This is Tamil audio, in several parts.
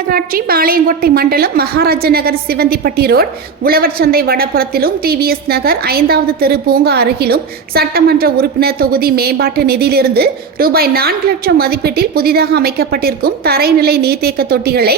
மாநகராட்சி பாளையங்கோட்டை மண்டலம் மகாராஜ நகர் சிவந்திப்பட்டி ரோட் உழவர் சந்தை வடபுறத்திலும் டிவிஎஸ் நகர் 5வது தெரு பூங்கா அருகிலும் சட்டமன்ற உறுப்பினர் தொகுதி மேம்பாட்டு நிதியிலிருந்து ரூபாய் 4 லட்சம் மதிப்பீட்டில் புதிதாக அமைக்கப்பட்டிருக்கும் தரைநிலை நீர்த்தேக்க தொட்டிகளை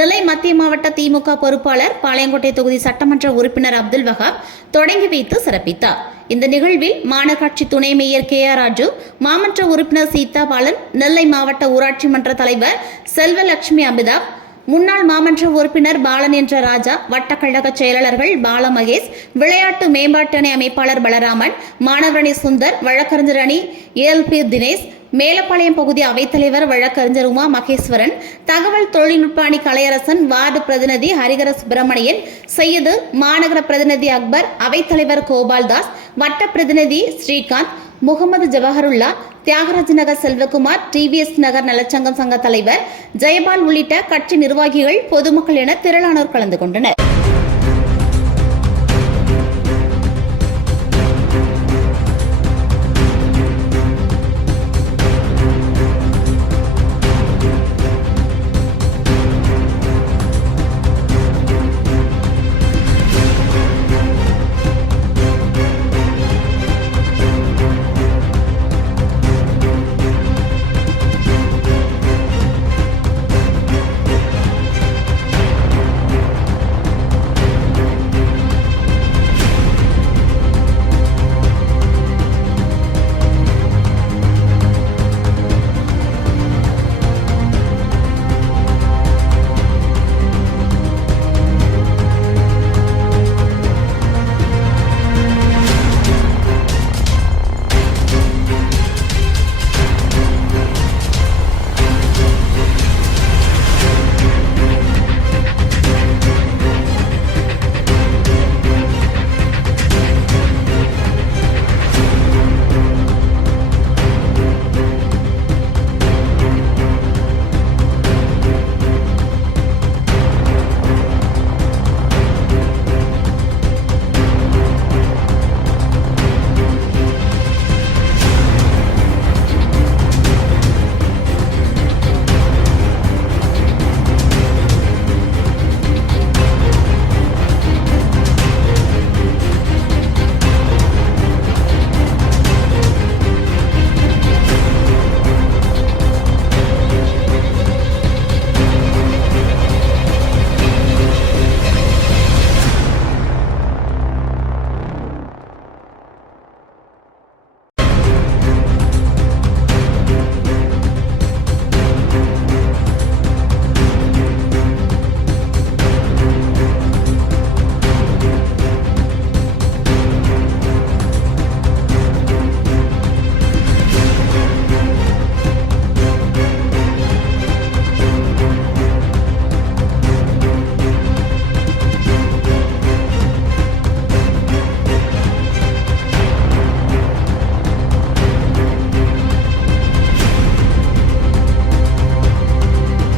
நெல்லை மத்திய மாவட்ட திமுக பொறுப்பாளர் பாளையங்கோட்டை தொகுதி சட்டமன்ற உறுப்பினர் அப்துல் வஹாப் தொடங்கி வைத்து சிறப்பித்தார். இந்த நிகழ்வில் மாநகராட்சி துணை மேயர் KR ராஜு, மாமன்ற உறுப்பினர் சீதா பாலன், நெல்லை மாவட்ட ஊராட்சி மன்ற தலைவர் செல்வலட்சுமி அமிதாப், முன்னாள் மாமன்ற உறுப்பினர் பாலன் என்ற ராஜா, வட்டக்கழக செயலாளர்கள் பால மகேஷ், விளையாட்டு மேம்பாட்டு அணி அமைப்பாளர் பலராமன், மாணவரணி சுந்தர், வழக்கறிஞர் அணி ALP தினேஷ், மேலப்பாளையம் பகுதி அவைத்தலைவர் வழக்கறிஞர் உமா மகேஸ்வரன், தகவல் தொழில்நுட்ப அணி கலையரசன், வார்டு பிரதிநிதி ஹரிகர சுப்பிரமணியன், செய்யது, மாநகர பிரதிநிதி அக்பர், அவைத்தலைவர் கோபால்தாஸ், வட்ட பிரதிநிதி ஸ்ரீகாந்த், முகமது ஜவஹருல்லா, தியாகராஜ நகர் செல்வகுமார், டிவிஎஸ் நகர் நலச்சங்கம் சங்க தலைவர் ஜெயபால் உள்ளிட்ட கட்சி நிர்வாகிகள், பொதுமக்கள் என திரளானோர் கலந்து கொண்டனர்.